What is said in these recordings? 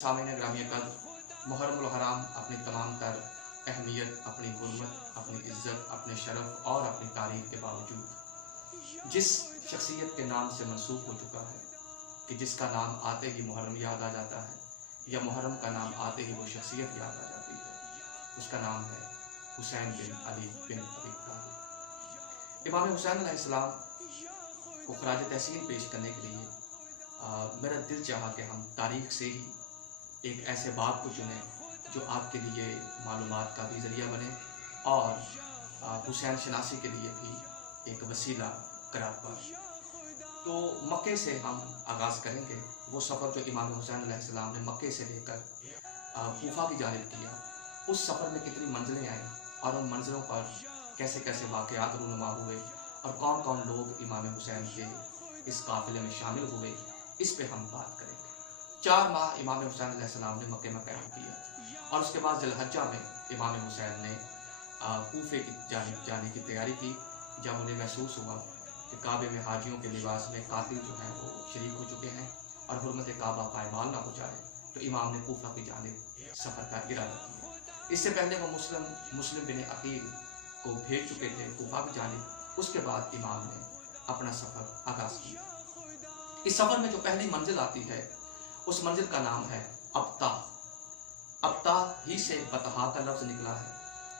सामईन ग्रामीण कद मुहर्रमुल हराम अपनी तमाम तर अहमियत, अपनी हुर्मत, अपनी इज़्ज़त, अपने शरफ़ और अपनी तारीफ़ के बावजूद जिस शख्सियत के नाम से मंसूब हो चुका है कि जिसका नाम आते ही मुहर्रम याद आ जाता है या मुहर्रम का नाम आते ही वो शख्सियत याद आ जाती है, उसका नाम है हुसैन बिन अली बिन अबी तालिब। इमाम हुसैन अलैहिस्सलाम को ख़राज तहसीन पेश करने के लिए मेरा दिल चाहा कि हम तारीख़ से ही एक ऐसे बाब को चुनें जो आपके लिए मालूमात का भी ज़रिया बने और हुसैन शनासी के लिए भी एक वसीला करार पाए। तो मक्के से हम आगाज़ करेंगे वो सफ़र जो इमाम हुसैन अलैहिस्सलाम ने मक्के से लेकर कूफा की जानिब किया। उस सफ़र में कितनी मंजिलें आईं और उन मंजिलों पर कैसे कैसे वाक़यात रूनुमा हुए और कौन कौन लोग इमाम हुसैन के इस काफ़िले में शामिल हुए, इस पे हम बात करेंगे। 4 माह इमाम हुसैन अलैहिस्सलाम ने मक्के में क़याम किया और उसके बाद ज़िलहज्जा में इमाम हुसैन ने कूफे की जानिब जाने की तैयारी की। जब उन्हें महसूस हुआ कि काबे में हाजियों के लिबास में कातिल जो हैं वो शरीक हो चुके हैं और हुर्मत काबा पायमाल ना हो जाए, तो इमाम ने कूफा की जानिब सफ़र का इरादा किया। इससे पहले वो मुस्लिम बिन अकील को भेज चुके थे कूफा की जानिब। उसके बाद इमाम ने अपना सफ़र आगाज़ किया। इस सफ़र में जो पहली मंजिल आती है उस मंजिल का नाम है अब्ता। अब्ता ही से बतहा का लफ्ज़ निकला है।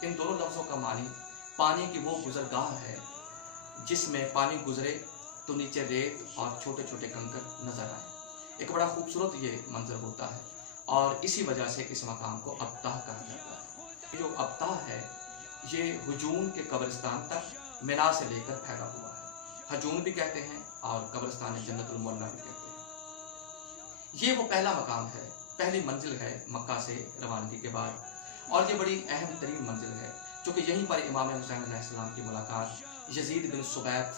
इन दोनों लफ्ज़ों का मानी पानी की वो गुज़रगाह है जिसमें पानी गुजरे तो नीचे रेत और छोटे छोटे कंकर नज़र आए। एक बड़ा खूबसूरत ये मंजर होता है और इसी वजह से इस मकाम को अब्ता कहा जाता है। जो अब्ता है ये हुजून के कब्रिस्तान तक मिना से लेकर फैला हुआ है। हजून भी कहते हैं और कब्रिस्तान जन्नतुल मुअल्ला भी कहते हैं। ये वो पहला मकाम है, पहली मंजिल है मक्का से रवानगी के बाद, और ये बड़ी अहम तरीन मंजिल है क्योंकि यहीं पर इमाम हुसैन अलैहिस्सलाम की मुलाकात यजीद बिन सुबैत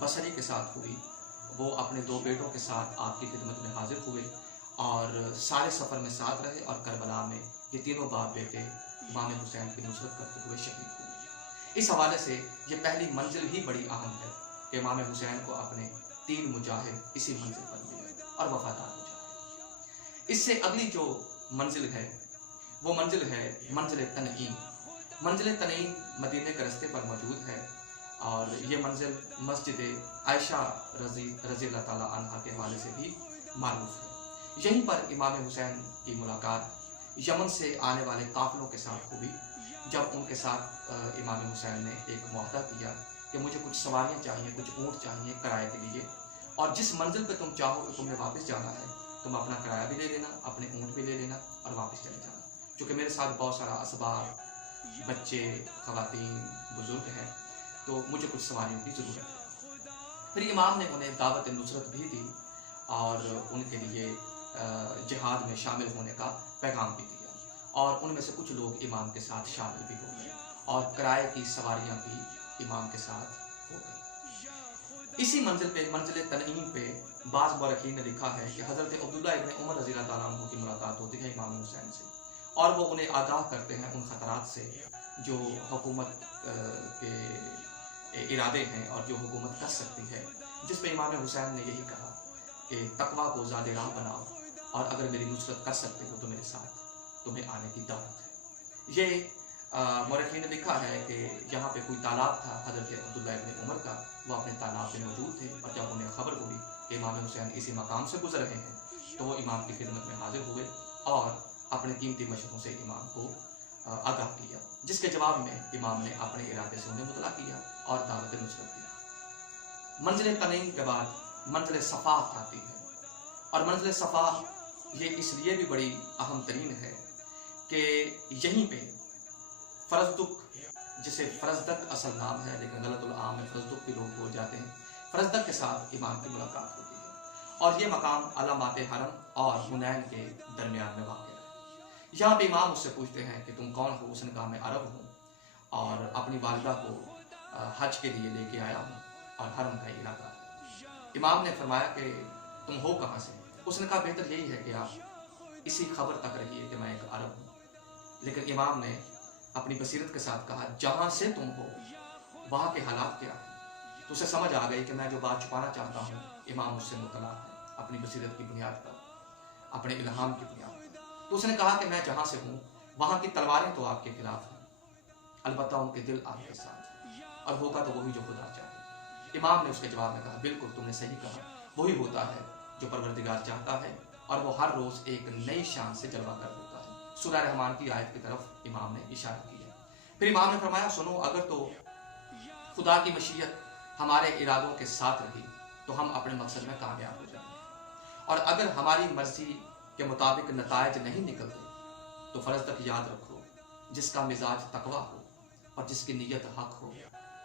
बसरी के साथ हुई। वो अपने 2 बेटों के साथ आपकी खिदमत में हाजिर हुए और सारे सफ़र में साथ रहे और करबला में ये तीनों बाप बेटे इमाम हुसैन की नुसरत करते हुए शहीद हुए। इस हवाले से ये पहली मंजिल ही बड़ी अहम है कि इमाम हुसैन को अपने 3 मुजाहिद इसी मंजिल पर मिले और वफादार हो जाए। इससे अगली जो मंजिल है वो मंजिल है मंजिल तनईम। मंजिल तनईम मदीने के रस्ते पर मौजूद है और ये मंजिल मस्जिद आयशा रज़ी अल्लाह ताला अन्हा के हवाले से भी मारूफ है। यहीं पर इमाम हुसैन की मुलाकात यमन से आने वाले काफ़िलों के साथ हुई। जब उनके साथ इमाम हुसैन ने एक मुआहदा किया कि मुझे कुछ सवारियाँ चाहिए, कुछ ऊँट चाहिए किराए के लिए, और जिस मंजिल पर तुम चाहो कि तुम्हें वापस जाना है तुम अपना किराया भी ले लेना, अपने ऊँट भी ले लेना और वापस चले जाना, क्योंकि मेरे साथ बहुत सारा असबाब, बच्चे, ख़वातीन, बुज़ुर्ग हैं, तो मुझे कुछ सवारियों की ज़रूरत है। फिर इमाम ने उन्हें दावत नुसरत भी दी और उनके लिए जिहाद में शामिल होने का पैगाम भी दिया और उनमें से कुछ लोग इमाम के साथ शामिल भी हो गए और किराए की सवारियाँ भी इमाम के साथ हो गई। इसी मंजिल पे, मंजिल तनईम पे, बाज़ मौरखीन ने लिखा है कि हज़रत अब्दुल्ला इब्न उमर रज़ी अल्लाह ताला अन्हु की मुलाकात होती है इमाम हुसैन से और वो उन्हें आगाह करते हैं उन ख़तरात से जो हुकूमत के इरादे हैं और जो हुकूमत कर सकती है, जिस पे इमाम हुसैन ने यही कहा कि तकवा को ज़ादे राह बनाओ और अगर मेरी नुसरत कर सकते हो तो मेरे साथ तुम्हें आने की दावत है। ये मौरखीन ने लिखा है कि यहाँ पे कोई तालाब था हज़रत अब्दुल्ला इब्न उमर का, वो अपने तालाब पे मौजूद थे और जब उन्हें खबर हुई कि इमाम हुसैन इसी मकाम से गुजर रहे हैं तो वो इमाम की खिदमत में हाजिर हुए और अपने कीमती मशवरों से इमाम को आगाह किया, जिसके जवाब में इमाम ने अपने इरादे से उन्हें मुतला किया और दावत नुसरत दी। मंजिल तनईम के बाद मंजिल सफ़ा आती है और मंजिल सफ़ा ये इसलिए भी बड़ी अहम तरीन है कि यहीं पे फ़रज़दुक, जिसे फ़रज़दक असल नाम है लेकिन गलतुल आम में फ़रज़दुक भी लोग बोल जाते हैं, फ़रज़दक के साथ इमाम की मुलाकात होती है और ये मकाम अलामात हरम और हुनैन के दरमियान में वाक़ है। यहाँ पे इमाम उससे पूछते हैं कि तुम कौन हो? उसने कहा मैं अरब हूँ और अपनी वालिदा को हज के लिए लेके आया हूँ और हरम का इलाका है। इमाम ने फरमाया कि तुम हो कहाँ से? उसने कहा बेहतर यही है कि आप इसी खबर तक रहिए कि मैं एक अरब हूँ। लेकिन इमाम ने अपनी बसीरत के साथ कहा जहाँ से तुम हो वहाँ के हालात क्या है? तो उसे समझ आ गई कि मैं जो बात छुपाना चाहता हूँ इमाम मुझसे मुतला है अपनी बसीरत की बुनियाद पर, अपने इल्हाम की बुनियाद पर। تو उसने कहा कि मैं जहाँ से हूँ वहाँ की तलवारें तो आपके खिलाफ हैं, अलबत्ता उनके दिल आपके साथ हैं, और होगा तो वही जो खुदा चाहे। इमाम ने उसके जवाब में कहा, बिल्कुल तुमने सही कहा, वही होता है जो परवरदिगार चाहता है, और वो हर रोज एक नई शान से जलवा कर देता है। सूरह रहमान की आयत की तरफ इमाम ने इशारा किया। फिर इमाम ने फरमाया, सुनो, अगर तो खुदा की मशीयत हमारे इरादों के साथ रही तो हम अपने मकसद में कामयाब हो जाएंगे, और अगर हमारी मर्जी के मुताबिक नतायज नहीं निकलते तो फर्ज तक याद रखो, जिसका मिजाज तकवा हो और जिसकी नीयत हक हो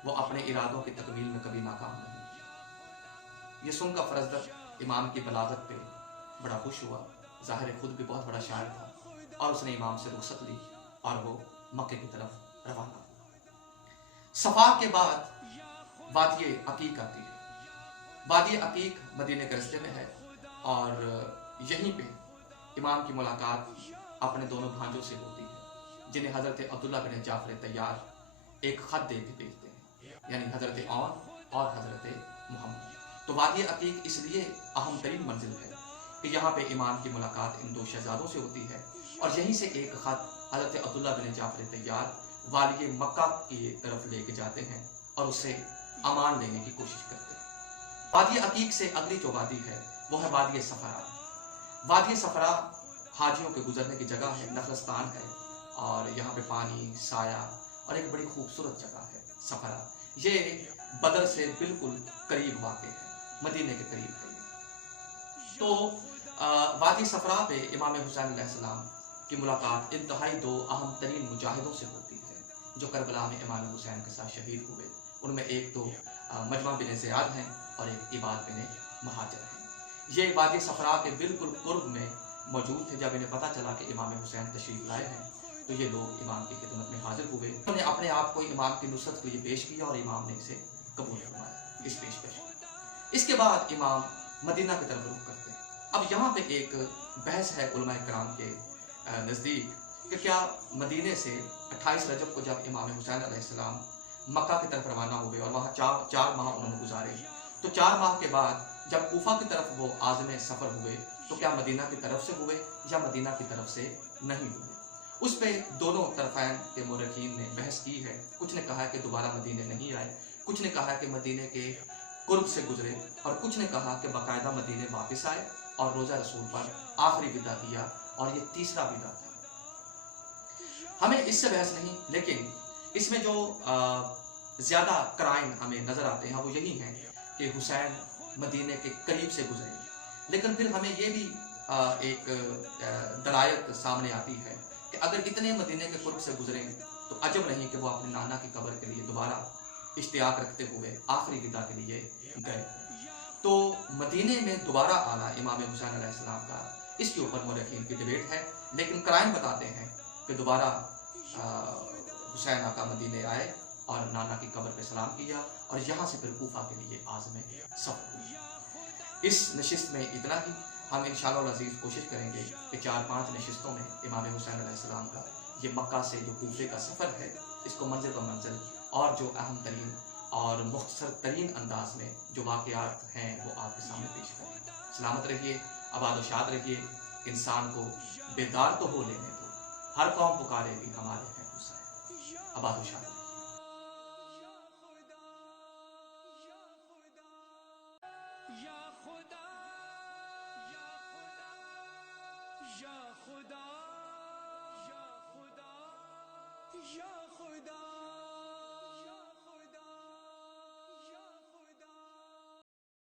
वो अपने इरादों की तकमील में कभी नाकाम नहीं। ये सुनकर फर्ज तक इमाम की बलागत पे बड़ा खुश हुआ। ज़ाहिर खुद भी बहुत बड़ा शायर था, और उसने इमाम से रुखसत ली और वो मक्के की तरफ रवाना हुआ। सफा के बाद वादी अकीक आती है। वादी अकीक मदीने के रस्ते में है, और यहीं पे इमाम की मुलाकात अपने दोनों भांजों से होती है, जिन्हें हजरत अब्दुल्ला बिन जाफर तैयार एक खत दे के भेजते हैं, यानी हजरत औन और हजरत मोहम्मद। तो वादी अकीक इसलिए अहम तरीन मंजिल है कि यहाँ पे इमाम की मुलाकात इन दो शहजादों से होती है, और यहीं से एक खत हजरत अब्दुल्ला बिन जाफर तैयार वाली मक्का की तरफ लेके जाते हैं और उससे अमान लेने की कोशिश करते हैं। वादी अकीक से अगली जो वादी है वो है वादी सफरा। वादी सफरा हाजियों के गुजरने की जगह है, नखलस्तान है, और यहाँ पे पानी, साया और एक बड़ी खूबसूरत जगह है सफरा। ये बदर से बिल्कुल करीब वाक़ है, मदीने के करीब है। तो वादी सफरा पे इमाम हुसैन अलैहिस्सलाम की मुलाकात इंतहाई दो अहम तरीन मुजाहिदों से होती है जो करबला में इमाम हुसैन के साथ शहीद हुए। उनमें एक तो मजमा बिन ज़ियाद हैं और एक इबाद बिन महाजर हैं। ये वादी सफरा के बिल्कुल कुर्ब में मौजूद थे। जब इन्हें पता चला कि इमाम हुसैन तशरीफ लाए हैं तो ये लोग इमाम की खिदमत में हाजिर हुए। उन्होंने अपने आप को इमाम की नुसरत के लिए पेश किया और इमाम ने इसे कबूल फरमाया, इस पेशकश को। इसके बाद इमाम मदीना की तरफ रुख करते हैं। अब यहाँ पे एक बहस है उलमा इकराम के नज़दीक कि क्या मदीने से 28 रजब को जब इमाम हुसैन अलैहिस्सलाम मक्का की तरफ रवाना हुए और वहाँ चार माह उन्होंने गुजारे, तो 4 माह के बाद जब कूफा की तरफ वो आज़म सफ़र हुए तो क्या मदीना की तरफ से हुए या मदीना की तरफ से नहीं हुए? उस पे दोनों तरफ़ैन के मुर्रखीन ने बहस की है। कुछ ने कहा है कि दोबारा मदीने नहीं आए, कुछ ने कहा है कि मदीने के कुर्ब से गुजरे, और कुछ ने कहा कि बाकायदा मदीने वापस आए और रोज़ा रसूल पर आखिरी विदा किया, और ये तीसरा विदा था। हमें इससे बहस नहीं, लेकिन इसमें जो ज़्यादा क्राइन हमें नज़र आते हैं वो यही हैं कि हुसैन मदीने के करीब से गुजरे। लेकिन फिर हमें ये भी एक दलायत सामने आती है कि अगर इतने मदीने के कुर्ब से गुजरे तो अजब नहीं कि वो अपनी नाना की कब्र के लिए दोबारा इश्तियाक रखते हुए आखिरी विदा के लिए गए। तो मदीने में दोबारा आना इमाम हुसैन अलैहिस्सलाम का, इसके ऊपर मुर्रखीन की डिबेट है, लेकिन क्राइन बताते हैं कि दोबारा हुसैन आका मदीने आए और नाना की कब्र पे सलाम किया, और यहाँ से फिर कूफा के लिए आज़म सफ़र हुई। इस नशिस्त में इतना ही। हम इंशाअल्लाह अज़ीज़ कोशिश करेंगे कि 4-5 नशिस्तों में इमाम हुसैन अलैहिस्सलाम का ये मक्का से जो कूफे का सफ़र है, इसको मंजिल ब मंजिल और जो अहम तरीन और मुख्तसर तरीन अंदाज में जो वाक़यात हैं वो आपके सामने पेश करें। सलामत रहिए, आबाद शाद रहिए। इंसान को बेदार तो हो लेने दो, हर कौम पुकारे भी हमारे हैं हुसैन। आबाद शाद।